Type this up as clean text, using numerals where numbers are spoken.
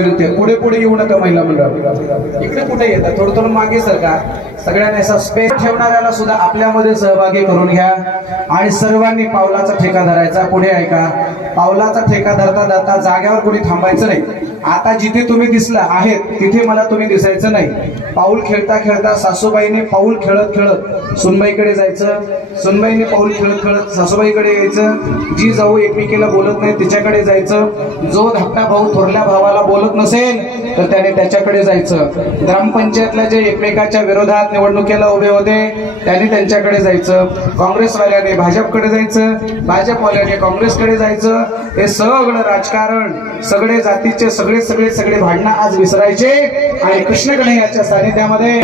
विरुद्ध पुढे पुढे येऊ नका महिला मंडळ, इकडे कुठे येतात, थोडं थोडं मागे सरका. सगळ्यांनी असा स्पेस ठेवणाऱ्याला सुद्धा आपल्यामध्ये सहभागी करून घ्या आणि सर्वांनी पावलाचा ठेका धरायचा. पुढे ऐका, पावलाचा ठेका धरता धरता जाग्यावर कोणी थांबायचं नाही. आता जिथे तुम्ही दिसला आहेत तिथे मला तुम्ही दिसायचं नाही. पाऊल खेळता खेळता सासूबाईने पाऊल खेळत खेळत सुनबाईकडे जायचं, सुनबाईने पाऊल खेळत खेळत सासूबाईकडे यायचं. जी जाऊ एकमेकीला बोलत नाही तिच्याकडे जायचं. जो धाकटा भाऊ थोरल्या भावाला बोलत नसेल तर त्याने त्याच्याकडे जायचं. ग्रामपंचायतला जे एकमेकाच्या विरोधात निवडणुकीला उभे होते त्यांनी त्यांच्याकडे जायचं. काँग्रेसवाल्याने भाजपकडे जायचं, भाजपवाल्याने काँग्रेसकडे जायचं. हे सगळं राजकारण, सगळे जातीचे सगळे सगळे सगळे भांडणं आज विसरायचे आणि कृष्ण कन्हैयाच्या सानिध्यामध्ये